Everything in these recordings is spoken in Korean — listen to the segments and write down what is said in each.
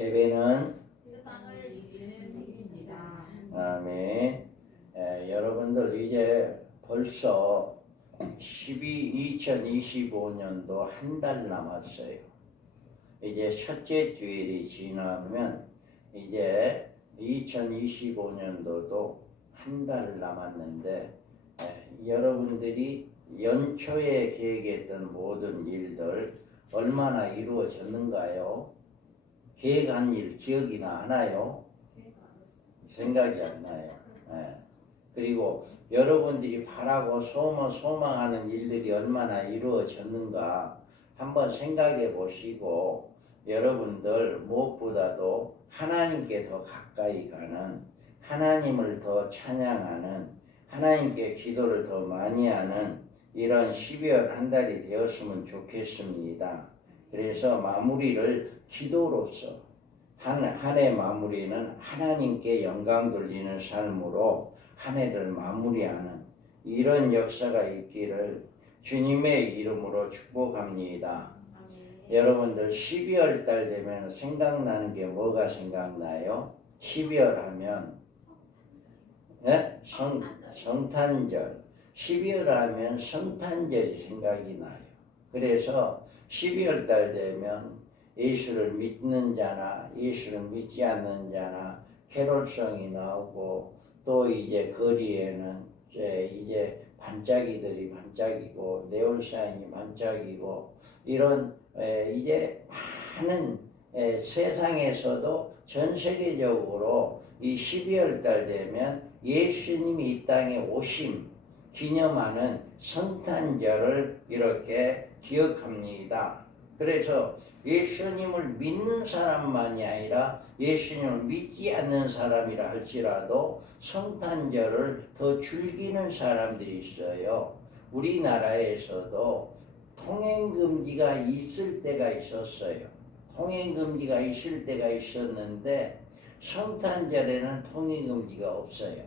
예배는 세상을 이기는 힘입니다. 아멘. 여러분들 이제 벌써 2025년도 한 달 남았어요. 이제 첫째 주일이 지나면 이제 2025년도도 한 달 남았는데 여러분들이 연초에 계획했던 모든 일들 얼마나 이루어졌는가요? 계획한 일 기억이 나나요? 생각이 안 나요. 그리고 여러분들이 바라고 소망하는 일들이 얼마나 이루어졌는가 한번 생각해 보시고, 여러분들 무엇보다도 하나님께 더 가까이 가는, 하나님을 더 찬양하는, 하나님께 기도를 더 많이 하는 이런 12월 한 달이 되었으면 좋겠습니다. 그래서 마무리를 기도로서 한 해 마무리는 하나님께 영광 돌리는 삶으로 한 해를 마무리하는 이런 역사가 있기를 주님의 이름으로 축복합니다. 여러분들 12월 달 되면 생각나는 게 뭐가 생각나요? 12월 하면 성탄절. 12월 하면 성탄절이 생각이 나요. 그래서 12월 달 되면 예수를 믿는 자나 예수를 믿지 않는 자나 캐롤성이 나오고, 또 이제 거리에는 이제 반짝이들이 반짝이고 네온사인이 반짝이고, 이런 이제 많은 세상에서도 전 세계적으로 이 12월 달 되면 예수님이 이 땅에 오심 기념하는 성탄절을 이렇게 기억합니다. 그래서 예수님을 믿는 사람만이 아니라 예수님을 믿지 않는 사람이라 할지라도 성탄절을 더 즐기는 사람들이 있어요. 우리나라에서도 통행금지가 있을 때가 있었어요. 통행금지가 있을 때가 있었는데 성탄절에는 통행금지가 없어요.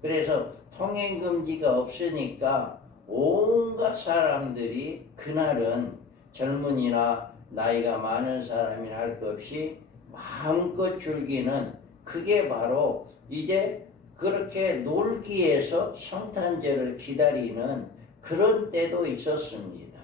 그래서 통행금지가 없으니까 온갖 사람들이 그날은 젊은이나 나이가 많은 사람이나 할 것 없이 마음껏 즐기는, 그게 바로 이제 그렇게 놀기 위해서 성탄절을 기다리는 그런 때도 있었습니다.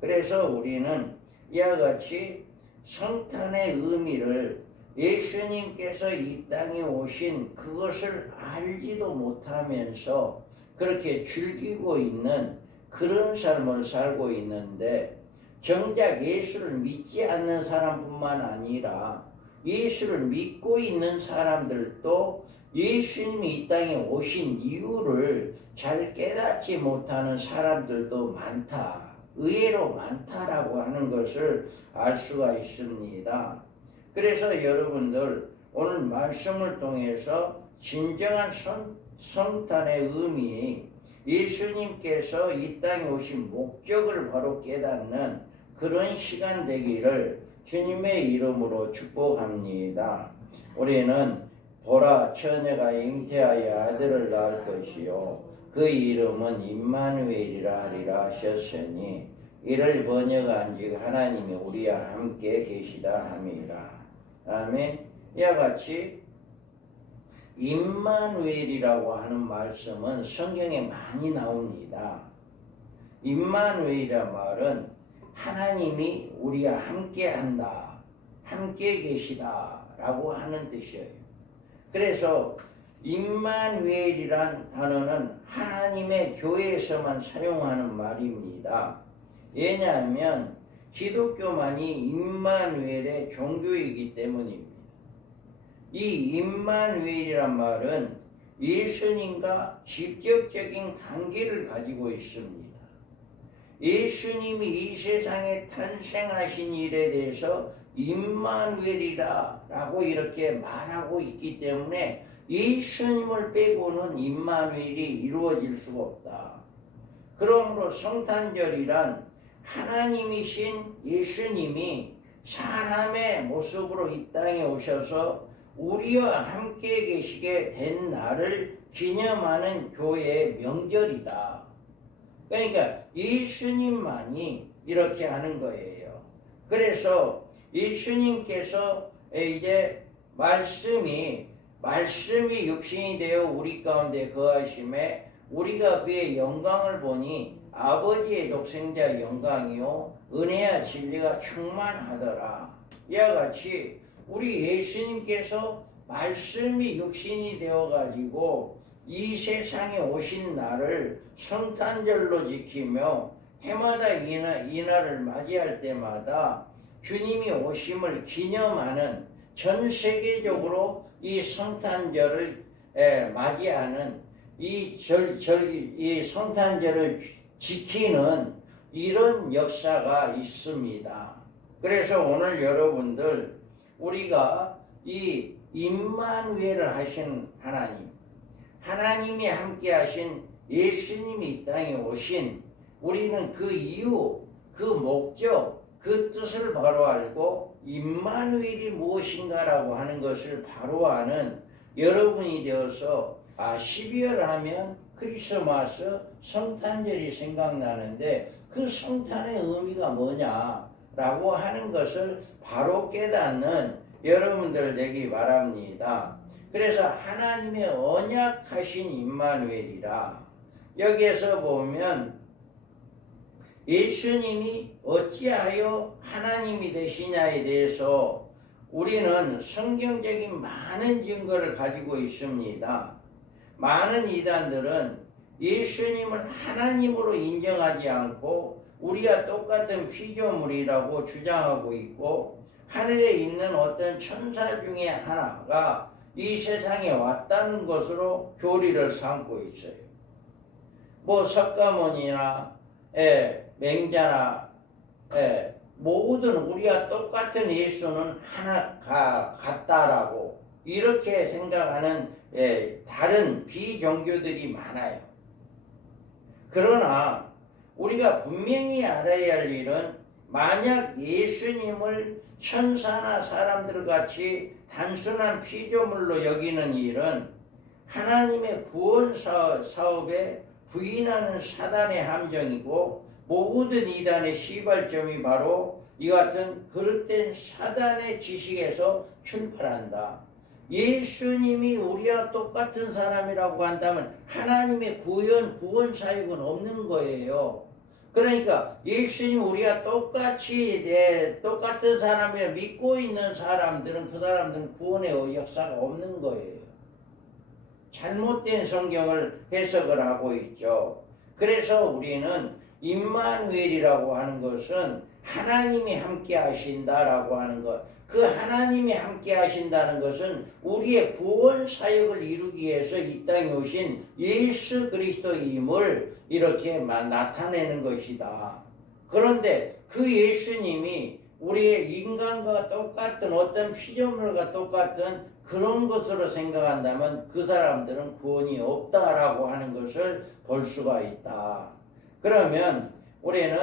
그래서 우리는 이와 같이 성탄의 의미를 예수님께서 이 땅에 오신 그것을 알지도 못하면서 그렇게 즐기고 있는 그런 삶을 살고 있는데, 정작 예수를 믿지 않는 사람뿐만 아니라 예수를 믿고 있는 사람들도 예수님이 이 땅에 오신 이유를 잘 깨닫지 못하는 사람들도 많다, 의외로 많다라고 하는 것을 알 수가 있습니다. 그래서 여러분들 오늘 말씀을 통해서 진정한 성탄의 의미, 예수님께서 이 땅에 오신 목적을 바로 깨닫는 그런 시간 되기를 주님의 이름으로 축복합니다. 우리는 보라, 처녀가 잉태하여 아들을 낳을 것이요 그 이름은 임마누엘이라 하리라 하셨으니, 이를 번역한즉 하나님이 우리와 함께 계시다 함이라. 아멘. 이와 같이 임마누엘이라고 하는 말씀은 성경에 많이 나옵니다. 임마누엘이란 말은 하나님이 우리와 함께 한다, 함께 계시다 라고 하는 뜻이에요. 그래서 임마누엘이란 단어는 하나님의 교회에서만 사용하는 말입니다. 왜냐하면 기독교만이 임마누엘의 종교이기 때문입니다. 이 임마누엘이란 말은 예수님과 직접적인 관계를 가지고 있습니다. 예수님이 이 세상에 탄생하신 일에 대해서 임마누엘이다 라고 이렇게 말하고 있기 때문에 예수님을 빼고는 임마누엘이 이루어질 수가 없다. 그러므로 성탄절이란 하나님이신 예수님이 사람의 모습으로 이 땅에 오셔서 우리와 함께 계시게 된 날을 기념하는 교회의 명절이다. 그러니까 예수님만이 이렇게 하는 거예요. 그래서 예수님께서 이제 말씀이 육신이 되어 우리 가운데 거하심에 우리가 그의 영광을 보니 아버지의 독생자 영광이요 은혜와 진리가 충만하더라. 이와 같이 우리 예수님께서 말씀이 육신이 되어 가지고 이 세상에 오신 날을 성탄절로 지키며 해마다 이날을 맞이할 때마다 주님이 오심을 기념하는 전 세계적으로 이 성탄절을 맞이하는 이 성탄절을 지키는 이런 역사가 있습니다. 그래서 오늘 여러분들 우리가 이 임마누엘을 하신 하나님이 함께 하신 예수님이 이 땅에 오신 우리는 그 이유, 그 목적, 그 뜻을 바로 알고 임마누엘이 무엇인가라고 하는 것을 바로 아는 여러분이 되어서 12월 하면 크리스마스 성탄절이 생각나는데 그 성탄의 의미가 뭐냐라고 하는 것을 바로 깨닫는 여러분들 되기 바랍니다. 그래서 하나님의 언약하신 임마누엘이라 여기에서 보면 예수님이 어찌하여 하나님이 되시냐에 대해서 우리는 성경적인 많은 증거를 가지고 있습니다. 많은 이단들은 예수님을 하나님으로 인정하지 않고 우리가 똑같은 피조물이라고 주장하고 있고 하늘에 있는 어떤 천사 중에 하나가 이 세상에 왔다는 것으로 교리를 삼고 있어요. 뭐 석가모니나 맹자나 모든 우리가 똑같은 예수는 하나 같다라고 이렇게 생각하는 다른 비종교들이 많아요. 그러나 우리가 분명히 알아야 할 일은 만약 예수님을 천사나 사람들 같이 단순한 피조물로 여기는 일은 하나님의 구원 사업에 부인하는 사단의 함정이고 모든 이단의 시발점이 바로 이 같은 그릇된 사단의 지식에서 출발한다. 예수님이 우리와 똑같은 사람이라고 한다면 하나님의 구원 사역은 없는 거예요. 그러니까 예수님 우리가 똑같은 사람이라 믿고 있는 사람들은 그 사람들은 구원의 역사가 없는 거예요. 잘못된 성경을 해석을 하고 있죠. 그래서 우리는 임마누엘이라고 하는 것은 하나님이 함께 하신다라고 하는 것. 그 하나님이 함께 하신다는 것은 우리의 구원 사역을 이루기 위해서 이 땅에 오신 예수 그리스도임을 이렇게 나타내는 것이다. 그런데 그 예수님이 우리의 인간과 똑같은 어떤 피조물과 똑같은 그런 것으로 생각한다면 그 사람들은 구원이 없다라고 하는 것을 볼 수가 있다. 그러면 우리는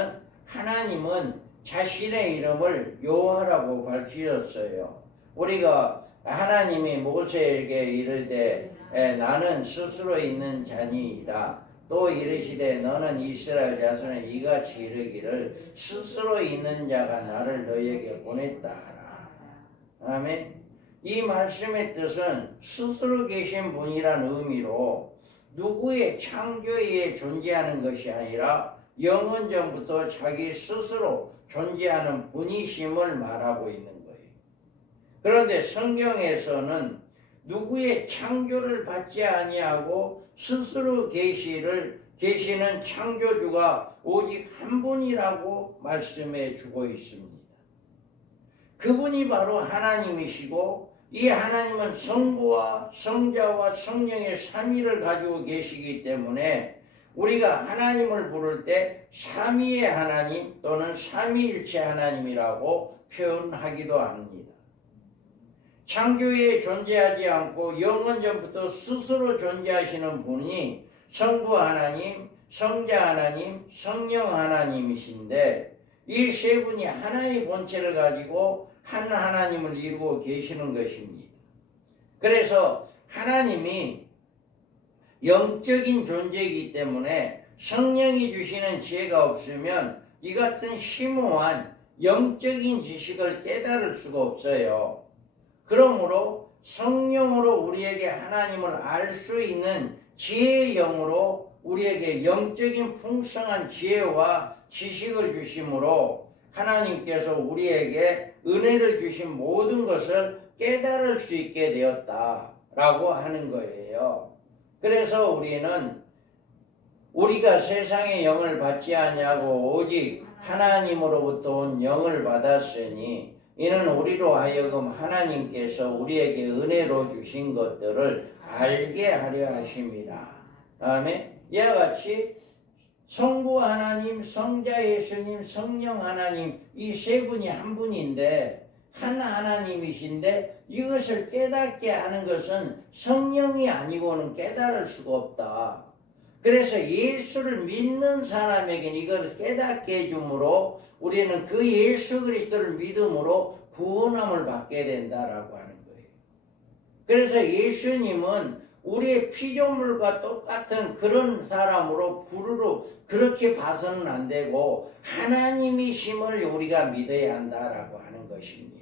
하나님은 자신의 이름을 여호와라고 밝히셨어요. 우리가 하나님이 모세에게 이르되 나는 스스로 있는 자니이다. 또 이르시되 너는 이스라엘 자손에 이같이 이르기를 스스로 있는 자가 나를 너희에게 보냈다 하라. 아멘. 이 말씀의 뜻은 스스로 계신 분이란 의미로 누구의 창조에 존재하는 것이 아니라 영원 전부터 자기 스스로 존재하는 분이심을 말하고 있는 거예요. 그런데 성경에서는 누구의 창조를 받지 아니하고 스스로 계시는 창조주가 오직 한 분이라고 말씀해 주고 있습니다. 그분이 바로 하나님이시고 이 하나님은 성부와 성자와 성령의 삼위를 가지고 계시기 때문에 우리가 하나님을 부를 때 삼위의 하나님 또는 삼위일체 하나님이라고 표현하기도 합니다. 창조에 존재하지 않고 영원 전부터 스스로 존재하시는 분이 성부 하나님, 성자 하나님, 성령 하나님이신데 이 세 분이 하나의 본체를 가지고 한 하나님을 이루고 계시는 것입니다. 그래서 하나님이 영적인 존재이기 때문에 성령이 주시는 지혜가 없으면 이 같은 심오한 영적인 지식을 깨달을 수가 없어요. 그러므로 성령으로 우리에게 하나님을 알 수 있는 지혜의 영으로 우리에게 영적인 풍성한 지혜와 지식을 주심으로 하나님께서 우리에게 은혜를 주신 모든 것을 깨달을 수 있게 되었다라고 하는 거예요. 그래서 우리는 우리가 세상의 영을 받지 아니하고 오직 하나님으로부터 온 영을 받았으니 이는 우리로 하여금 하나님께서 우리에게 은혜로 주신 것들을 알게 하려 하십니다. 아멘. 이와 같이 성부 하나님, 성자 예수님, 성령 하나님 이 세 분이 한 분인데 한 하나님이신데 이것을 깨닫게 하는 것은 성령이 아니고는 깨달을 수가 없다. 그래서 예수를 믿는 사람에게는 이걸 깨닫게 해주므로 우리는 그 예수 그리스도를 믿음으로 구원함을 받게 된다라고 하는 거예요. 그래서 예수님은 우리의 피조물과 똑같은 그런 사람으로 부르르 그렇게 봐서는 안 되고 하나님이심을 우리가 믿어야 한다라고 하는 것입니다.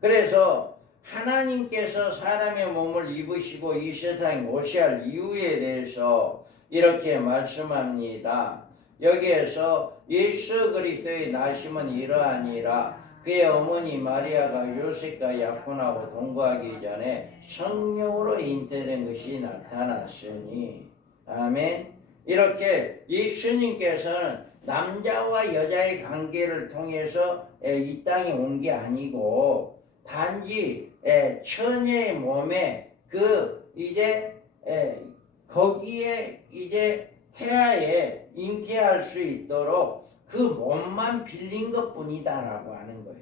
그래서 하나님께서 사람의 몸을 입으시고 이 세상에 오셔야 할 이유에 대해서 이렇게 말씀합니다. 여기에서 예수 그리스도의 나심은 이러하니라. 그의 어머니 마리아가 요셉과 약혼하고 동거하기 전에 성령으로 잉태된 것이 나타났으니. 아멘. 이렇게 예수님께서는 남자와 여자의 관계를 통해서 이 땅에 온 게 아니고 단지 처녀의 몸에 거기에 이제 태아에 잉태할 수 있도록 그 몸만 빌린 것 뿐이다라고 하는 거예요.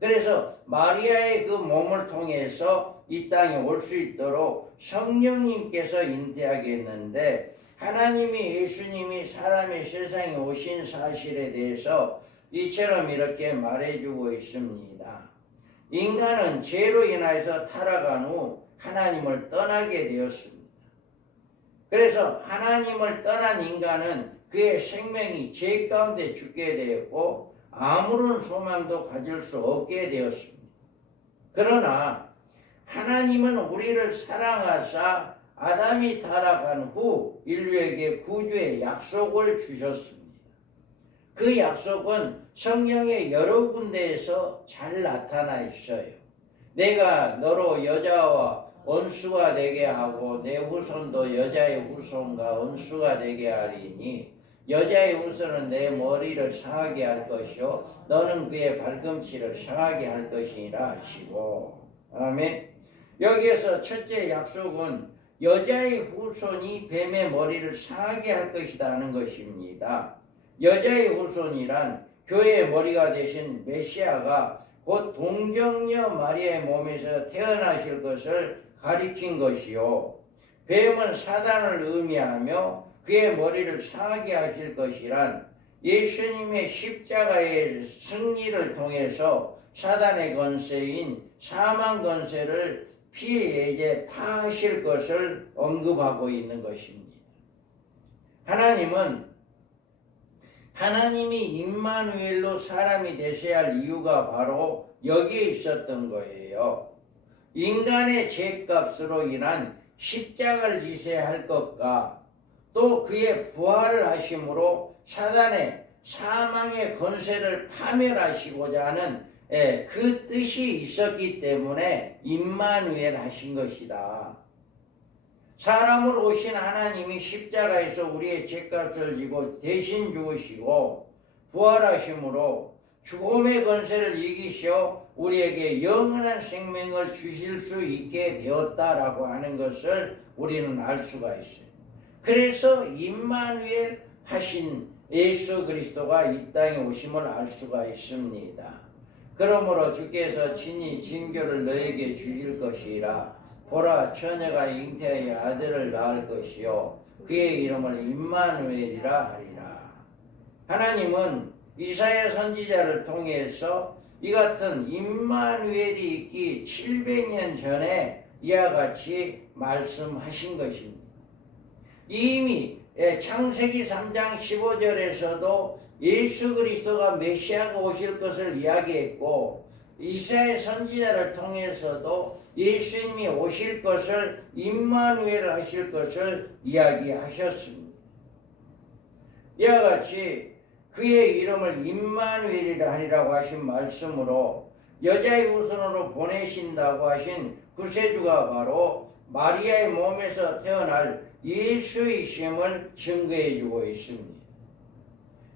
그래서 마리아의 그 몸을 통해서 이 땅에 올 수 있도록 성령님께서 잉태하게 했는데 하나님이 예수님이 사람의 세상에 오신 사실에 대해서 이처럼 이렇게 말해주고 있습니다. 인간은 죄로 인하여서 타락한 후 하나님을 떠나게 되었습니다. 그래서 하나님을 떠난 인간은 그의 생명이 죄 가운데 죽게 되었고 아무런 소망도 가질 수 없게 되었습니다. 그러나 하나님은 우리를 사랑하사 아담이 타락한 후 인류에게 구주의 약속을 주셨습니다. 그 약속은 성경의 여러 군데에서 잘 나타나 있어요. 내가 너로 여자와 원수가 되게 하고 내 후손도 여자의 후손과 원수가 되게 하리니 여자의 후손은 내 머리를 상하게 할 것이요 너는 그의 발꿈치를 상하게 할 것이라 하시고. 아멘. 여기에서 첫째 약속은 여자의 후손이 뱀의 머리를 상하게 할 것이다 하는 것입니다. 여자의 후손이란 교회의 머리가 되신 메시아가 곧 동정녀 마리아의 몸에서 태어나실 것을 가리킨 것이요 뱀은 사단을 의미하며 그의 머리를 상하게 하실 것이란 예수님의 십자가의 승리를 통해서 사단의 권세인 사망 권세를 피해 이제 파하실 것을 언급하고 있는 것입니다. 하나님이 임마누엘로 사람이 되셔야 할 이유가 바로 여기에 있었던 거예요. 인간의 죄값으로 인한 십자가를 지셔야 할 것과 또 그의 부활을 하심으로 사단의 사망의 권세를 파멸하시고자 하는 그 뜻이 있었기 때문에 임마누엘 하신 것이다. 사람으로 오신 하나님이 십자가에서 우리의 죄값을 지고 대신 죽으시고 부활하심으로 죽음의 권세를 이기시어 우리에게 영원한 생명을 주실 수 있게 되었다라고 하는 것을 우리는 알 수가 있어요. 그래서 임마누엘 하신 예수 그리스도가 이 땅에 오심을 알 수가 있습니다. 그러므로 주께서 친히 징조를 너에게 주실 것이라. 보라, 처녀가 잉태하여 아들을 낳을 것이요 그의 이름을 임마누엘이라 하리라. 하나님은 이사야 선지자를 통해서 이 같은 임마누엘이 있기 700년 전에 이와 같이 말씀하신 것입니다. 이미 창세기 3장 15절에서도 예수 그리스도가 메시아가 오실 것을 이야기했고 이사야 선지자를 통해서도 예수님이 오실 것을 임마누엘 하실 것을 이야기하셨습니다. 이와 같이 그의 이름을 임마누엘이라 하리라고 하신 말씀으로 여자의 후손으로 보내신다고 하신 구세주가 바로 마리아의 몸에서 태어날 예수이심을 증거해주고 있습니다.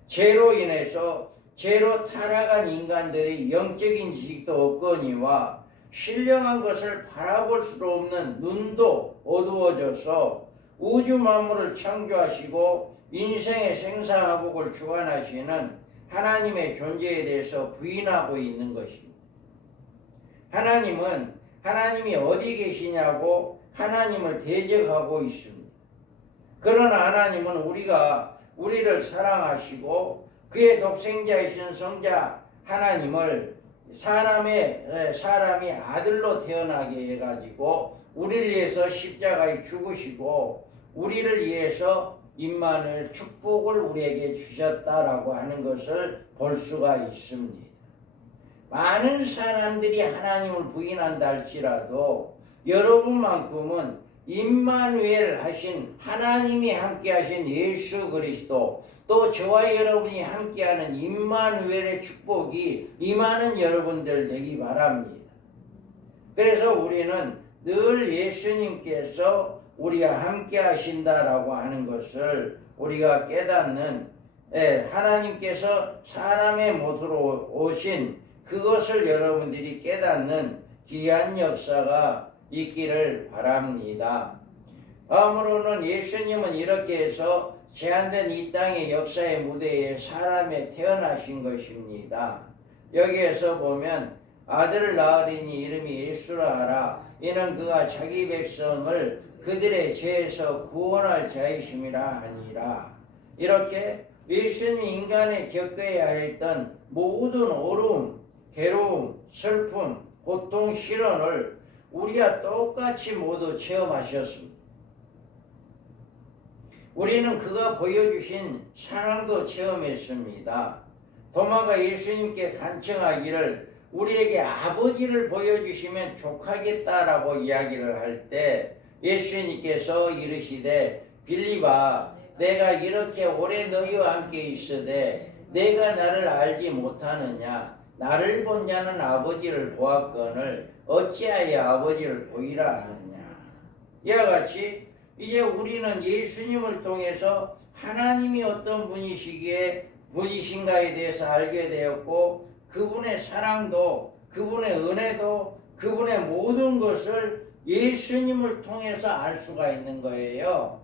죄로 인해서 죄로 타락한 인간들이 영적인 지식도 없거니와 신령한 것을 바라볼 수 없는 눈도 어두워져서 우주 만물을 창조하시고 인생의 생사화복을 주관하시는 하나님의 존재에 대해서 부인하고 있는 것입니다. 하나님은 하나님이 어디 계시냐고 하나님을 대적하고 있습니다. 그러나 하나님은 우리를 사랑하시고 그의 독생자이신 성자 하나님을 사람이 아들로 태어나게 해가지고 우리를 위해서 십자가에 죽으시고 우리를 위해서 임마누엘 축복을 우리에게 주셨다라고 하는 것을 볼 수가 있습니다. 많은 사람들이 하나님을 부인한다 할지라도 여러분만큼은 임마누엘 하신 하나님이 함께 하신 예수 그리스도 또 저와 여러분이 함께하는 임마누엘의 축복이 임하는 여러분들 되기 바랍니다. 그래서 우리는 늘 예수님께서 우리와 함께 하신다라고 하는 것을 우리가 깨닫는 하나님께서 사람의 모습으로 오신 그것을 여러분들이 깨닫는 귀한 역사가 있기를 바랍니다. 다음으로는 예수님은 이렇게 해서 제한된 이 땅의 역사의 무대에 사람에 태어나신 것입니다. 여기에서 보면 아들을 낳으리니 이름이 예수라 하라. 이는 그가 자기 백성을 그들의 죄에서 구원할 자이심이라 하니라. 이렇게 예수님이 인간에 겪어야 했던 모든 어려움, 괴로움, 슬픔, 고통, 시련을 우리가 똑같이 모두 체험하셨습니다. 우리는 그가 보여주신 사랑도 체험했습니다. 도마가 예수님께 간청하기를 우리에게 아버지를 보여주시면 족하겠다라고 이야기를 할 때 예수님께서 이르시되 빌립아 내가 이렇게 오래 너희와 함께 있으되 내가 나를 알지 못하느냐 나를 본 자는 아버지를 보았거늘 어찌하여 아버지를 보이라 하느냐. 이와 같이 이제 우리는 예수님을 통해서 하나님이 어떤 분이신가에 대해서 알게 되었고 그분의 사랑도 그분의 은혜도 그분의 모든 것을 예수님을 통해서 알 수가 있는 거예요.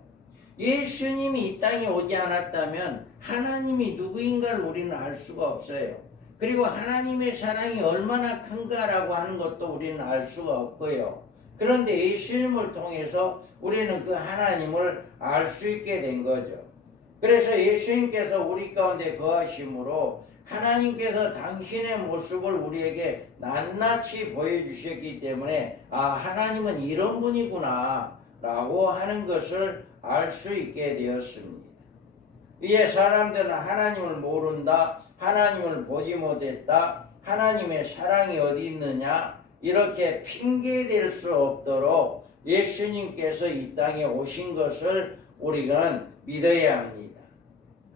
예수님이 이 땅에 오지 않았다면 하나님이 누구인가를 우리는 알 수가 없어요. 그리고 하나님의 사랑이 얼마나 큰가라고 하는 것도 우리는 알 수가 없고요. 그런데 예수님을 통해서 우리는 그 하나님을 알 수 있게 된 거죠. 그래서 예수님께서 우리 가운데 거하심으로 하나님께서 당신의 모습을 우리에게 낱낱이 보여주셨기 때문에 하나님은 이런 분이구나 라고 하는 것을 알 수 있게 되었습니다. 이제 사람들은 하나님을 모른다, 하나님을 보지 못했다, 하나님의 사랑이 어디 있느냐 이렇게 핑계댈 수 없도록 예수님께서 이 땅에 오신 것을 우리는 믿어야 합니다.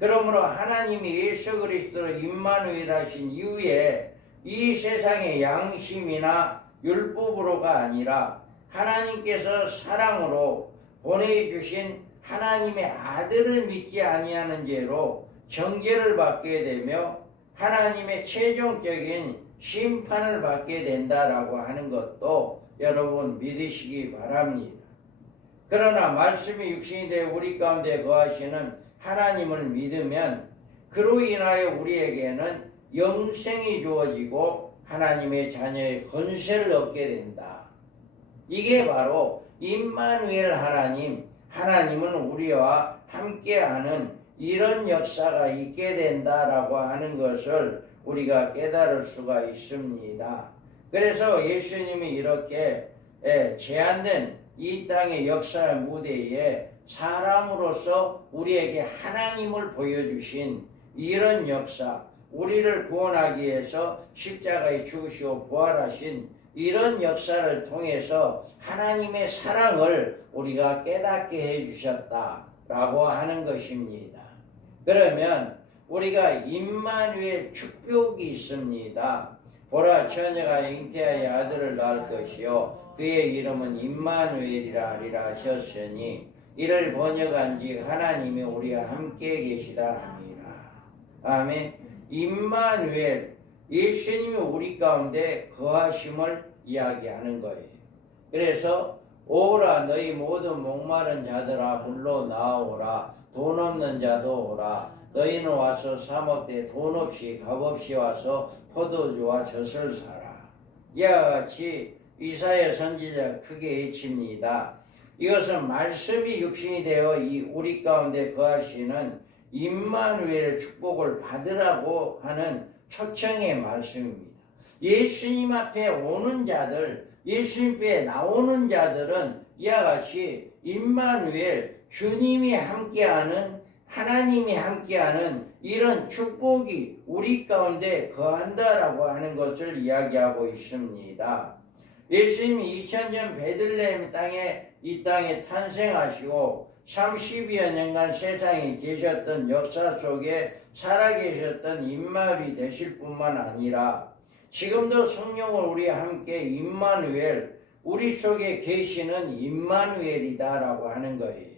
그러므로 하나님이 예수 그리스도로 임마누엘 하신 이후에 이 세상의 양심이나 율법으로가 아니라 하나님께서 사랑으로 보내주신 하나님의 아들을 믿지 아니하는 죄로 정죄를 받게 되며 하나님의 최종적인 심판을 받게 된다라고 하는 것도 여러분 믿으시기 바랍니다. 그러나 말씀이 육신이 되어 우리 가운데 거하시는 하나님을 믿으면 그로 인하여 우리에게는 영생이 주어지고 하나님의 자녀의 권세를 얻게 된다. 이게 바로 임마누엘 하나님은 우리와 함께하는 이런 역사가 있게 된다라고 하는 것을 우리가 깨달을 수가 있습니다. 그래서 예수님이 이렇게 제한된 이 땅의 역사 무대에 사람으로서 우리에게 하나님을 보여주신 이런 역사, 우리를 구원하기 위해서 십자가에 죽으시고 부활하신 이런 역사를 통해서 하나님의 사랑을 우리가 깨닫게 해주셨다라고 하는 것입니다. 그러면 우리가 임마누엘 축복이 있습니다. 보라, 처녀가 잉태하여 아들을 낳을 것이요 그의 이름은 임마누엘이라 하리라 하셨으니 이를 번역한즉 하나님이 우리와 함께 계시다 하니라. 아멘. 임마누엘, 예수님이 우리 가운데 거하심을 이야기하는 거예요. 그래서 오라 너희 모든 목마른 자들아 물로 나오라. 돈 없는 자도 오라. 너희는 와서 사 먹되 돈 없이 값없이 와서 포도주와 젖을 사라. 이와 같이 이사야 선지자가 크게 외칩니다. 이것은 말씀이 육신이 되어 우리 가운데 거하시는 임마누엘의 축복을 받으라고 하는 초청의 말씀입니다. 예수님 앞에 오는 자들, 예수님 앞에 나오는 자들은 이와 같이 임마누엘, 주님이 함께하는, 하나님이 함께하는 이런 축복이 우리 가운데 거한다라고 하는 것을 이야기하고 있습니다. 예수님이 2000년 베들레헴 이 땅에 탄생하시고 30여 년간 세상에 계셨던 역사 속에 살아계셨던 임마누엘이 되실 뿐만 아니라 지금도 성령을 우리와 함께 임마누엘, 우리 속에 계시는 임마누엘이다라고 하는 거예요.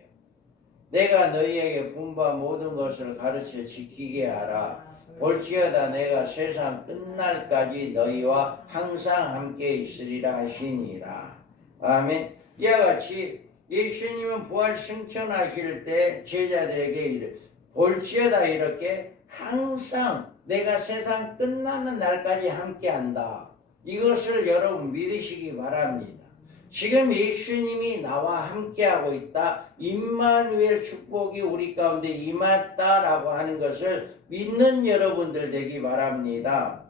내가 너희에게 분바 모든 것을 가르쳐 지키게 하라. 볼지어다 내가 세상 끝날까지 너희와 항상 함께 있으리라 하시니라. 아멘. 이와 같이 예수님은 부활 승천하실 때 제자들에게 볼지어다 이렇게 항상 내가 세상 끝나는 날까지 함께한다. 이것을 여러분 믿으시기 바랍니다. 지금 예수님이 나와 함께하고 있다. 임마누엘 축복이 우리 가운데 임했다라고 하는 것을 믿는 여러분들 되기 바랍니다.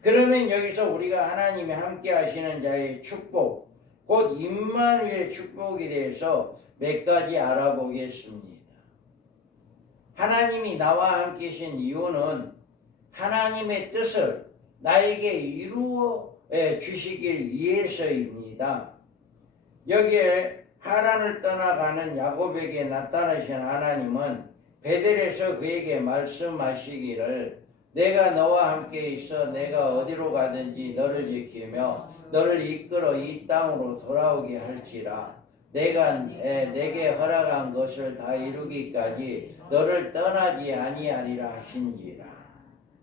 그러면 여기서 우리가 하나님이 함께하시는 자의 축복, 곧 임마누엘 축복에 대해서 몇 가지 알아보겠습니다. 하나님이 나와 함께 계신 이유는 하나님의 뜻을 나에게 이루어 주시길 위해서입니다. 여기에 하란을 떠나가는 야곱에게 나타나신 하나님은 베델에서 그에게 말씀하시기를 내가 너와 함께 있어 내가 어디로 가든지 너를 지키며 너를 이끌어 이 땅으로 돌아오게 할지라 내가 내게 허락한 것을 다 이루기까지 너를 떠나지 아니하리라 하신지라.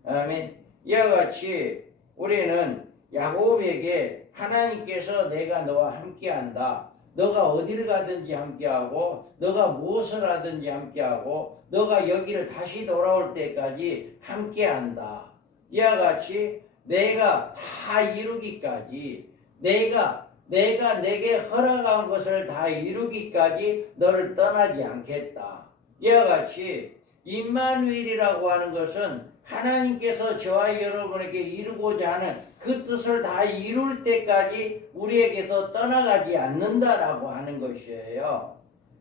아멘. 이와 같이 우리는 야곱에게 하나님께서 내가 너와 함께한다. 너가 어디를 가든지 함께하고 너가 무엇을 하든지 함께하고 너가 여기를 다시 돌아올 때까지 함께한다. 이와 같이 내가 다 이루기까지 내가 내게 허락한 것을 다 이루기까지 너를 떠나지 않겠다. 이와 같이 임마누엘이라고 하는 것은 하나님께서 저와 여러분에게 이루고자 하는 그 뜻을 다 이룰 때까지 우리에게서 떠나가지 않는다라고 하는 것이에요.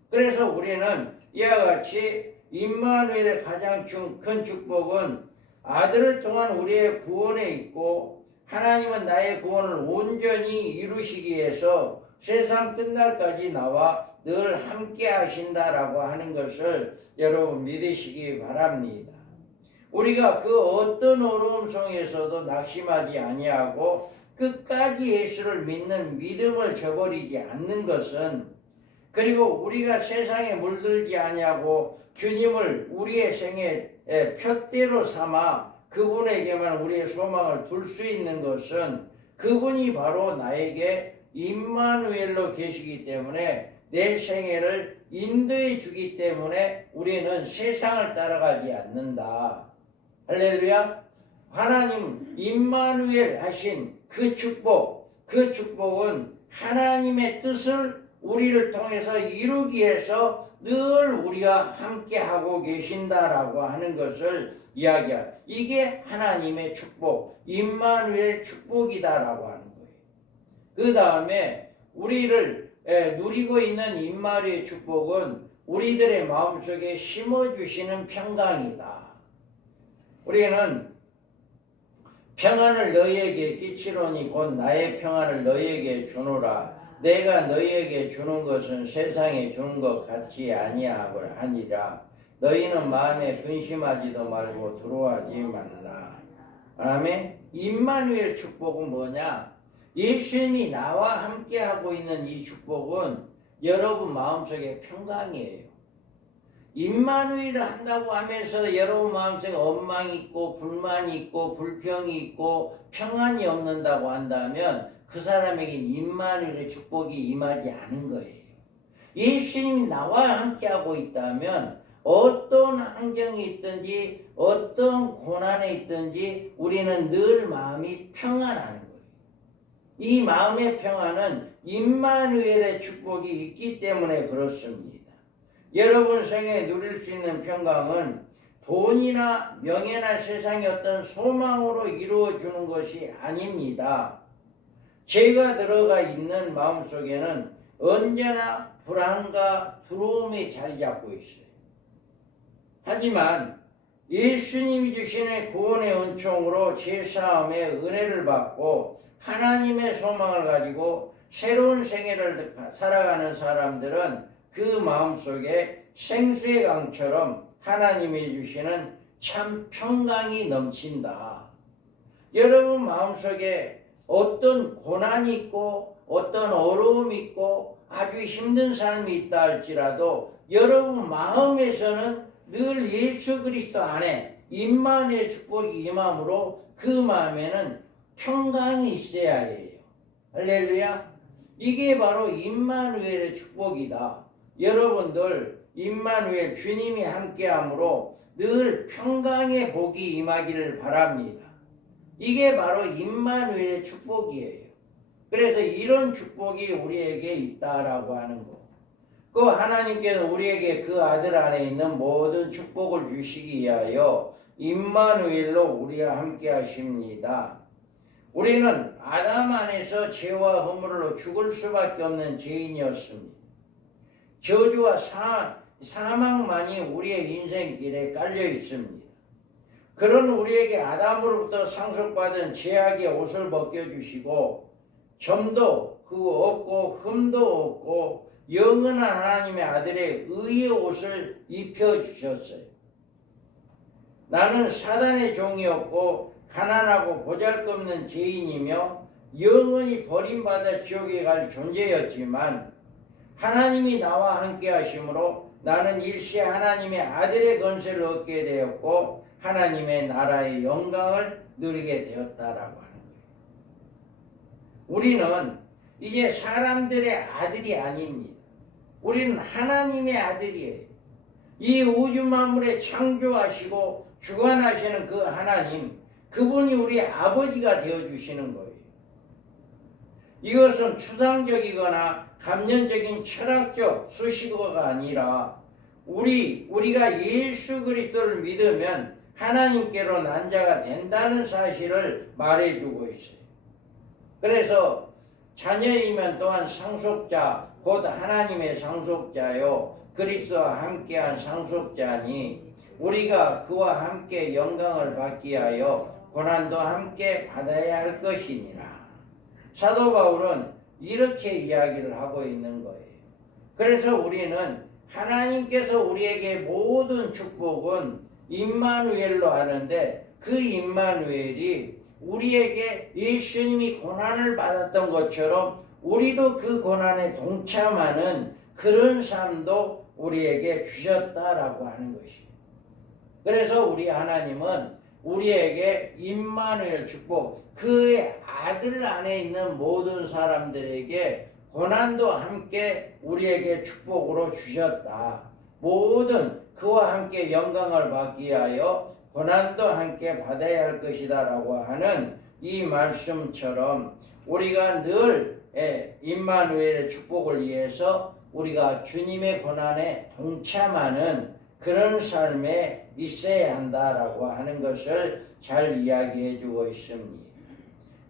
그래서 우리는 이와 같이 임마누엘의 가장 큰 축복은 아들을 통한 우리의 구원에 있고 하나님은 나의 구원을 온전히 이루시기 위해서 세상 끝날까지 나와 늘 함께 하신다라고 하는 것을 여러분 믿으시기 바랍니다. 우리가 그 어떤 어려움 속에서도 낙심하지 아니하고 끝까지 예수를 믿는 믿음을 저버리지 않는 것은 그리고 우리가 세상에 물들지 아니하고 주님을 우리의 생에 표대로 삼아 그분에게만 우리의 소망을 둘 수 있는 것은 그분이 바로 나에게 임마누엘로 계시기 때문에 내 생애를 인도해 주기 때문에 우리는 세상을 따라가지 않는다. 할렐루야. 하나님 임마누엘 하신 그 축복은 하나님의 뜻을 우리를 통해서 이루기 위해서 늘 우리와 함께하고 계신다라고 하는 것을 이야기합니다. 이게 하나님의 축복, 임마누엘 축복이다라고 하는 거예요. 그 다음에 우리를 누리고 있는 임마누엘 축복은 우리들의 마음속에 심어주시는 평강이다. 우리는 평안을 너희에게 끼치노니 곧 나의 평안을 너희에게 주노라. 내가 너희에게 주는 것은 세상에 주는 것 같이 아니하니라. 너희는 마음에 근심하지도 말고 두려워하지 말라. 아멘. 임마누엘 축복은 뭐냐? 예수님이 나와 함께 하고 있는 이 축복은 여러분 마음속에 평강이에요. 임마누엘을 한다고 하면서 여러분 마음속에 원망이 있고 불만이 있고 불평이 있고 평안이 없는다고 한다면 그 사람에게 임마누엘의 축복이 임하지 않은 거예요. 예수님이 나와 함께하고 있다면 어떤 환경이 있든지 어떤 고난에 있든지 우리는 늘 마음이 평안하는 거예요. 이 마음의 평안은 임마누엘의 축복이 있기 때문에 그렇습니다. 여러분 생에 누릴 수 있는 평강은 돈이나 명예나 세상의 어떤 소망으로 이루어주는 것이 아닙니다. 죄가 들어가 있는 마음속에는 언제나 불안과 두려움이 자리 잡고 있어요. 하지만 예수님이 주시는 구원의 은총으로 죄사함의 은혜를 받고 하나님의 소망을 가지고 새로운 생애를 살아가는 사람들은 그 마음속에 생수의 강처럼 하나님이 주시는 참 평강이 넘친다. 여러분 마음속에 어떤 고난이 있고 어떤 어려움이 있고 아주 힘든 삶이 있다 할지라도 여러분 마음에서는 늘 예수 그리스도 안에 임마누엘 축복이 임함으로 그 마음에는 평강이 있어야 해요. 할렐루야. 이게 바로 임마누엘의 축복이다. 여러분들 임마누엘 주님이 함께함으로 늘 평강의 복이 임하기를 바랍니다. 이게 바로 임마누엘의 축복이에요. 그래서 이런 축복이 우리에게 있다라고 하는 거. 그 하나님께서 우리에게 그 아들 안에 있는 모든 축복을 주시기 위하여 임마누엘로 우리와 함께 하십니다. 우리는 아담 안에서 죄와 허물로 죽을 수밖에 없는 죄인이었습니다. 저주와 사망만이 우리의 인생길에 깔려 있습니다. 그런 우리에게 아담으로부터 상속받은 죄악의 옷을 벗겨주시고 점도 없고 흠도 없고 영원한 하나님의 아들의 의의 옷을 입혀주셨어요. 나는 사단의 종이었고 가난하고 보잘것없는 죄인이며 영원히 버림받아 지옥에 갈 존재였지만 하나님이 나와 함께 하심으로 나는 일시에 하나님의 아들의 권세를 얻게 되었고 하나님의 나라의 영광을 누리게 되었다라고 하는 거예요. 우리는 이제 사람들의 아들이 아닙니다. 우리는 하나님의 아들이에요. 이 우주 만물에 창조하시고 주관하시는 그 하나님, 그분이 우리 아버지가 되어주시는 거예요. 이것은 추상적이거나 감년적인 철학적 수식어가 아니라 우리가 예수 그리스도를 믿으면 하나님께로 난자가 된다는 사실을 말해주고 있어요. 그래서 자녀이면 또한 상속자, 곧 하나님의 상속자요 그리스도와 함께한 상속자니 우리가 그와 함께 영광을 받기 하여 고난도 함께 받아야 할 것이니라. 사도 바울은 이렇게 이야기를 하고 있는 거예요. 그래서 우리는 하나님께서 우리에게 모든 축복은 임마누엘로 하는데 그 임마누엘이 우리에게 예수님이 고난을 받았던 것처럼 우리도 그 고난에 동참하는 그런 삶도 우리에게 주셨다라고 하는 것이에요. 그래서 우리 하나님은 우리에게 임마누엘 축복, 그의 아들 안에 있는 모든 사람들에게 고난도 함께 우리에게 축복으로 주셨다. 모든 그와 함께 영광을 받기 위하여 고난도 함께 받아야 할 것이다 라고 하는 이 말씀처럼 우리가 늘 임마누엘의 축복을 위해서 우리가 주님의 고난에 동참하는 그런 삶에 있어야 한다라고 하는 것을 잘 이야기해 주고 있습니다.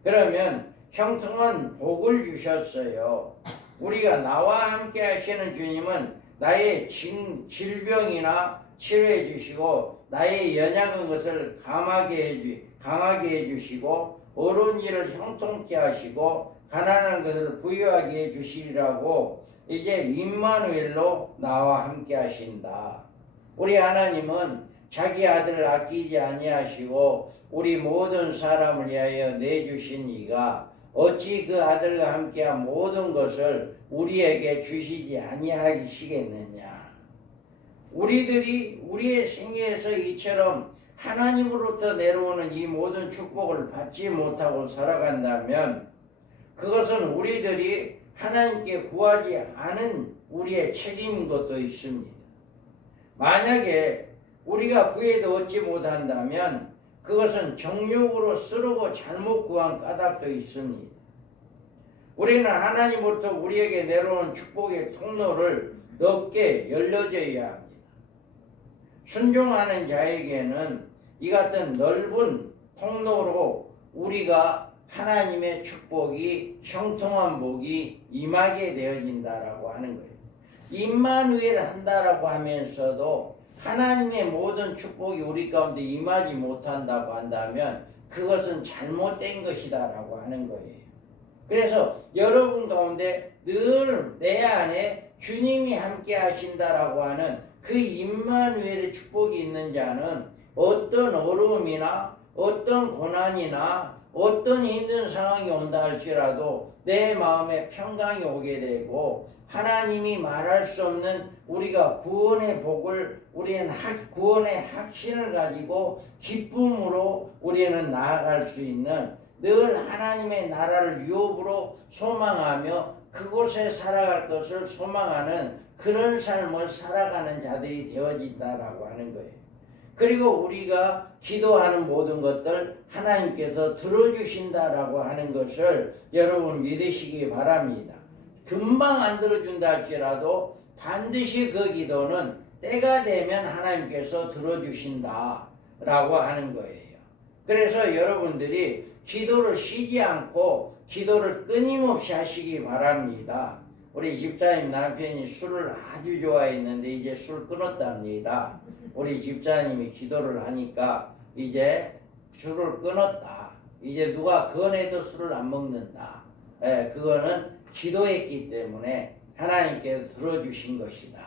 그러면 형통한 복을 주셨어요. 우리가 나와 함께 하시는 주님은 나의 질병이나 치료해 주시고 나의 연약한 것을 강하게 해주시고 어려운 일을 형통케 하시고 가난한 것을 부유하게 해주시리라고 이제 임마누엘로 나와 함께 하신다. 우리 하나님은 자기 아들을 아끼지 아니하시고 우리 모든 사람을 위하여 내주신 이가 어찌 그 아들과 함께한 모든 것을 우리에게 주시지 아니하시겠느냐. 우리들이 우리의 생애에서 이처럼 하나님으로부터 내려오는 이 모든 축복을 받지 못하고 살아간다면 그것은 우리들이 하나님께 구하지 않은 우리의 책임인 것도 있습니다. 만약에 우리가 구해도 얻지 못한다면 그것은 정욕으로 쓰르고 잘못 구한 까닭도 있습니다. 우리는 하나님으로부터 우리에게 내려오는 축복의 통로를 넓게 열려줘야 합니다. 순종하는 자에게는 이 같은 넓은 통로로 우리가 하나님의 축복이 형통한 복이 임하게 되어진다라고 하는 거예요. 임마누엘 한다라고 하면서도 하나님의 모든 축복이 우리 가운데 임하지 못한다고 한다면 그것은 잘못된 것이다라고 하는 거예요. 그래서 여러분 가운데 늘 내 안에 주님이 함께 하신다라고 하는 그 임마누엘의 축복이 있는 자는 어떤 어려움이나 어떤 고난이나 어떤 힘든 상황이 온다 할지라도 내 마음에 평강이 오게 되고 하나님이 말할 수 없는 우리가 구원의 복을 우리는 구원의 확신을 가지고 기쁨으로 우리는 나아갈 수 있는 늘 하나님의 나라를 유업으로 소망하며 그곳에 살아갈 것을 소망하는 그런 삶을 살아가는 자들이 되어진다라고 하는 거예요. 그리고 우리가 기도하는 모든 것들 하나님께서 들어주신다라고 하는 것을 여러분 믿으시기 바랍니다. 금방 안 들어준다 할지라도 반드시 그 기도는 때가 되면 하나님께서 들어주신다라고 하는 거예요. 그래서 여러분들이 기도를 쉬지 않고 기도를 끊임없이 하시기 바랍니다. 우리 집사님 남편이 술을 아주 좋아했는데 이제 술 끊었답니다. 우리 집사님이 기도를 하니까 이제 술을 끊었다. 이제 누가 권해도 술을 안 먹는다. 그거는 기도했기 때문에 하나님께서 들어주신 것이다.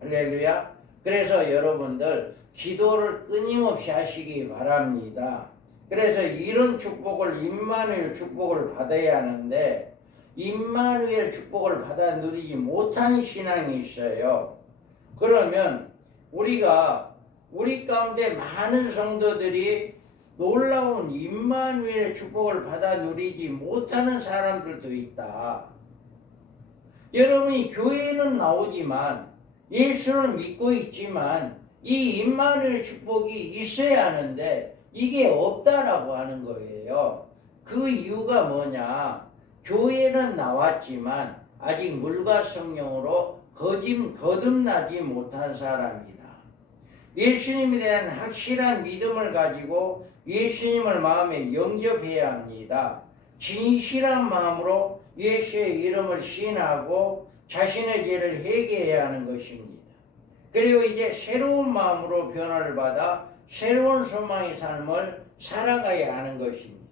할렐루야. 그래서 여러분들 기도를 끊임없이 하시기 바랍니다. 그래서 이런 축복을 임마누엘 축복을 받아야 하는데 임마누엘 축복을 받아 누리지 못한 신앙이 있어요. 그러면 우리가 우리 가운데 많은 성도들이 놀라운 임마누엘 축복을 받아 누리지 못하는 사람들도 있다. 여러분이 교회는 나오지만 예수를 믿고 있지만 이 임마누엘 축복이 있어야 하는데 이게 없다라고 하는 거예요. 그 이유가 뭐냐? 교회는 나왔지만 아직 물과 성령으로 거듭나지 못한 사람이다. 예수님에 대한 확실한 믿음을 가지고 예수님을 마음에 영접해야 합니다. 진실한 마음으로 예수의 이름을 신하고 자신의 죄를 회개해야 하는 것입니다. 그리고 이제 새로운 마음으로 변화를 받아 새로운 소망의 삶을 살아가야 하는 것입니다.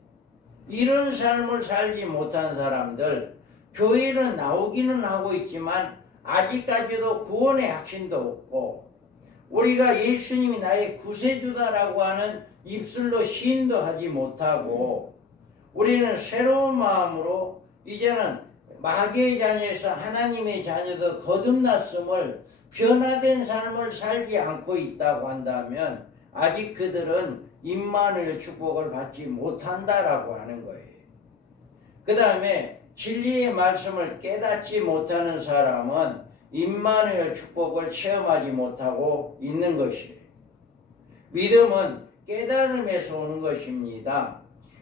이런 삶을 살지 못한 사람들, 교회는 나오기는 하고 있지만 아직까지도 구원의 확신도 없고 우리가 예수님이 나의 구세주다라고 하는 입술로 시인도 하지 못하고 우리는 새로운 마음으로 이제는 마귀의 자녀에서 하나님의 자녀도 거듭났음을 변화된 삶을 살지 않고 있다고 한다면 아직 그들은 임마누엘 축복을 받지 못한다라고 하는 거예요. 그 다음에 진리의 말씀을 깨닫지 못하는 사람은 임마누엘 축복을 체험하지 못하고 있는 것이에요. 믿음은 깨달음에서 오는 것입니다.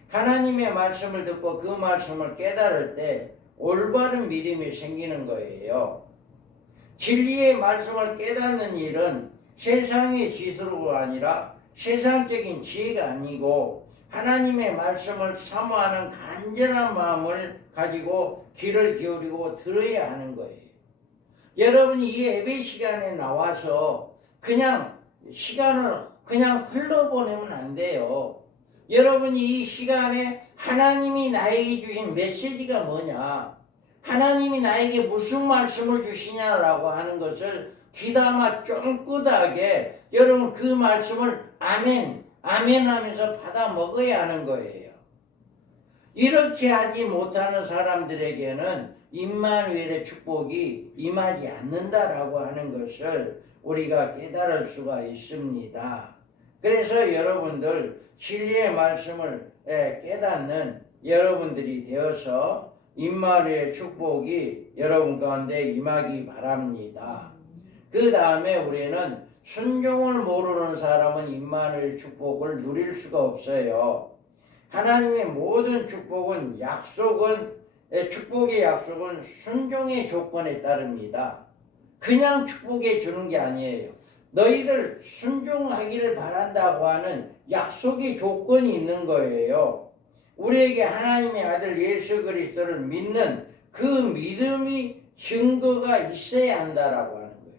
하나님의 말씀을 듣고 그 말씀을 깨달을 때 올바른 믿음이 생기는 거예요. 진리의 말씀을 깨닫는 일은 세상의 지수가 아니라 세상적인 지혜가 아니고 하나님의 말씀을 사모하는 간절한 마음을 가지고 귀를 기울이고 들어야 하는 거예요. 여러분이 이 예배 시간에 나와서 그냥 시간을 그냥 흘러보내면 안 돼요. 여러분이 이 시간에 하나님이 나에게 주신 메시지가 뭐냐, 하나님이 나에게 무슨 말씀을 주시냐라고 하는 것을 귀담아 쫑긋하게 여러분 그 말씀을 아멘 아멘 하면서 받아 먹어야 하는 거예요. 이렇게 하지 못하는 사람들에게는 임마누엘의 축복이 임하지 않는다라고 하는 것을 우리가 깨달을 수가 있습니다. 그래서 여러분들 진리의 말씀을 깨닫는 여러분들이 되어서 임마누엘의 축복이 여러분 가운데 임하기 바랍니다. 그 다음에 우리는 순종을 모르는 사람은 임마누엘 축복을 누릴 수가 없어요. 하나님의 모든 축복은 축복의 약속은 순종의 조건에 따릅니다. 그냥 축복해 주는 게 아니에요. 너희들 순종하기를 바란다고 하는 약속의 조건이 있는 거예요. 우리에게 하나님의 아들 예수 그리스도를 믿는 그 믿음이 증거가 있어야 한다라고 하는 거예요.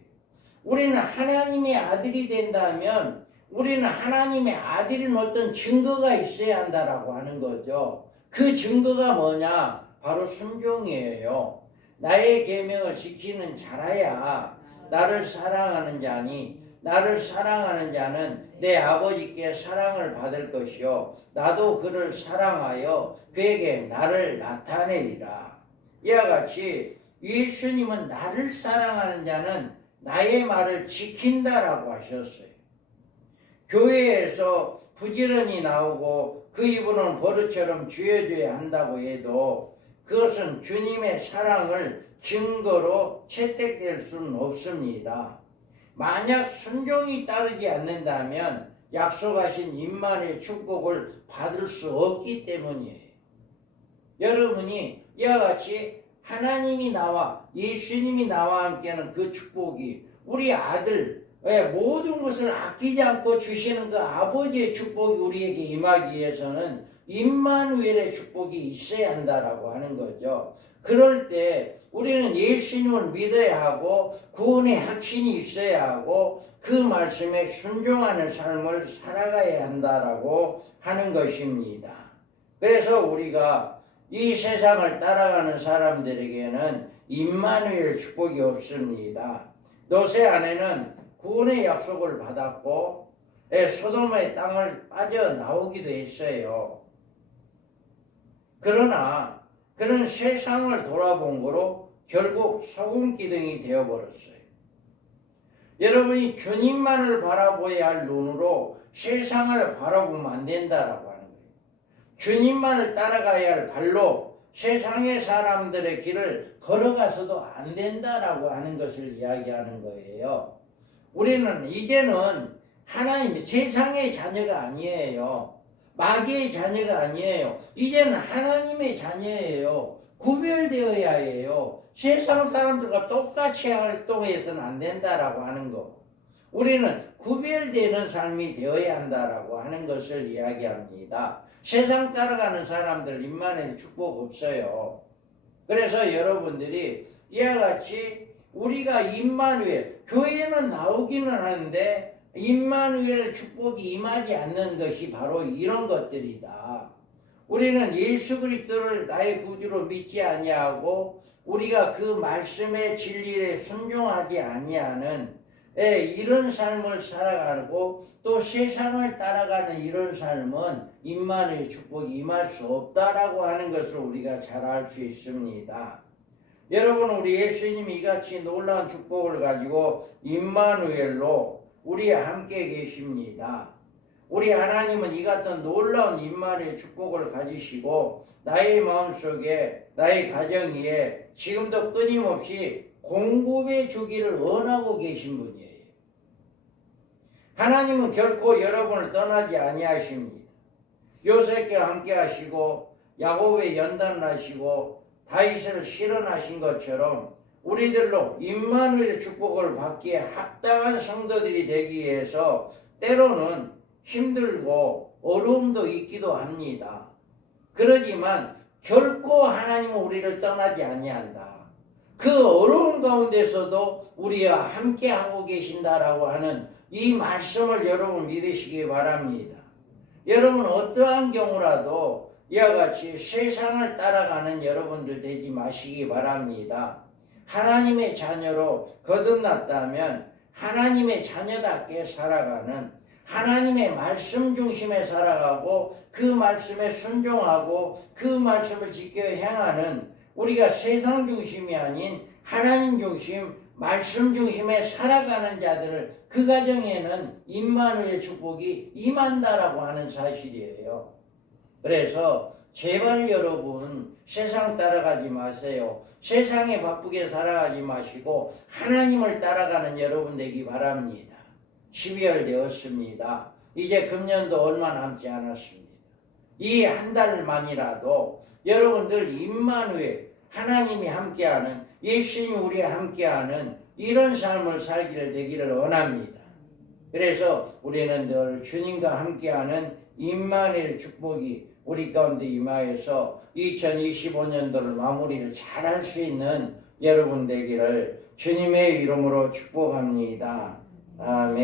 우리는 하나님의 아들이 된다면 우리는 하나님의 아들인 어떤 증거가 있어야 한다라고 하는 거죠. 그 증거가 뭐냐? 바로 순종이에요. 나의 계명을 지키는 자라야 나를 사랑하는 자니, 나를 사랑하는 자는 내 아버지께 사랑을 받을 것이요 나도 그를 사랑하여 그에게 나를 나타내리라. 이와 같이 예수님은 나를 사랑하는 자는 나의 말을 지킨다라고 하셨어요. 교회에서 부지런히 나오고 그 이분은 버릇처럼 쥐어줘야 한다고 해도 그것은 주님의 사랑을 증거로 채택될 수는 없습니다. 만약 순종이 따르지 않는다면 약속하신 임마누엘의 축복을 받을 수 없기 때문이에요. 여러분이 이와 같이 하나님이 나와 예수님이 나와 함께하는 그 축복이 우리 아들 모든 것을 아끼지 않고 주시는 그 아버지의 축복이 우리에게 임하기 위해서는 임마누엘의 축복이 있어야 한다라고 하는 거죠. 그럴 때 우리는 예수님을 믿어야 하고 구원의 확신이 있어야 하고 그 말씀에 순종하는 삶을 살아가야 한다라고 하는 것입니다. 그래서 우리가 이 세상을 따라가는 사람들에게는 임마누엘 축복이 없습니다. 노세 아내는 구원의 약속을 받았고 소돔의 땅을 빠져나오기도 했어요. 그러나 그는 세상을 돌아본 거로 결국 소금기둥이 되어버렸어요. 여러분이 주님만을 바라보아야 할 눈으로 세상을 바라보면 안 된다라고 하는 거예요. 주님만을 따라가야 할 발로 세상의 사람들의 길을 걸어가서도 안 된다라고 하는 것을 이야기하는 거예요. 우리는 이제는 하나님 세상의 자녀가 아니에요. 마귀의 자녀가 아니에요. 이제는 하나님의 자녀예요. 구별되어야 해요. 세상 사람들과 똑같이 활동해서는 안 된다라고 하는 거. 우리는 구별되는 삶이 되어야 한다라고 하는 것을 이야기합니다. 세상 따라가는 사람들 임마누엘 축복 없어요. 그래서 여러분들이 이와 같이 우리가 임마누엘 교회는 나오기는 하는데 임마누엘 축복이 임하지 않는 것이 바로 이런 것들이다. 우리는 예수 그리스도를 나의 구주로 믿지 아니하고 우리가 그 말씀의 진리에 순종하지 아니하는 이런 삶을 살아가고 또 세상을 따라가는 이런 삶은 임마누엘 축복이 임할 수 없다라고 하는 것을 우리가 잘 알 수 있습니다. 여러분 우리 예수님이 이같이 놀라운 축복을 가지고 임마누엘로 우리와 함께 계십니다. 우리 하나님은 이 같은 놀라운 임마누엘 축복을 가지시고 나의 마음속에 나의 가정 위에 지금도 끊임없이 공급해 주기를 원하고 계신 분이에요. 하나님은 결코 여러분을 떠나지 아니하십니다. 요셉과 함께 하시고 야곱의 연단을 하시고 다윗을 실현하신 것처럼 우리들로 임마누엘의 축복을 받기에 합당한 성도들이 되기 위해서 때로는 힘들고 어려움도 있기도 합니다. 그러지만 결코 하나님은 우리를 떠나지 아니한다. 그 어려움 가운데서도 우리와 함께하고 계신다라고 하는 이 말씀을 여러분 믿으시기 바랍니다. 여러분 어떠한 경우라도 이와 같이 세상을 따라가는 여러분들 되지 마시기 바랍니다. 하나님의 자녀로 거듭났다면 하나님의 자녀답게 살아가는, 하나님의 말씀 중심에 살아가고 그 말씀에 순종하고 그 말씀을 지켜 행하는, 우리가 세상 중심이 아닌 하나님 중심, 말씀 중심에 살아가는 자들을, 그 가정에는 임마누엘의 축복이 임한다라고 하는 사실이에요. 그래서 제발 여러분 세상 따라가지 마세요. 세상에 바쁘게 살아가지 마시고 하나님을 따라가는 여러분 되기 바랍니다. 12월 되었습니다. 이제 금년도 얼마 남지 않았습니다. 이 한 달만이라도 여러분들 임마누엘, 하나님이 함께하는, 예수님이 우리와 함께하는 이런 삶을 살기를 되기를 원합니다. 그래서 우리는 늘 주님과 함께하는 임마누엘 축복이 우리 가운데 임하여서 2025년도를 마무리를 잘할 수 있는 여러분 되기를 주님의 이름으로 축복합니다. 아멘.